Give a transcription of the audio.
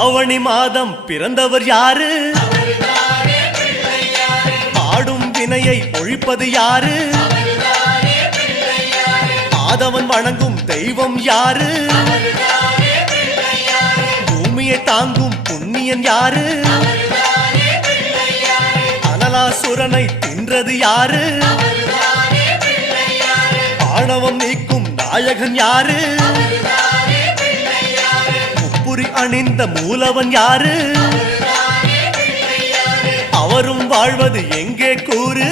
ஆவணி மாதம் பிறந்தவர் யாரு? ஆடும் வினையை ஒழிப்பது யாரு? ஆதவன் வணங்கும் தெய்வம் யாரு? பூமியை தாங்கும் புண்ணியன் யாரு? அனலாசுரனை தின்றது யாரு? ஆணவம் நீக்கும் நாயகன் யாரு? முப்புரி அணிந்த மூலவன் யாரு? அவரும் வாழ்வது எங்கே கூறு?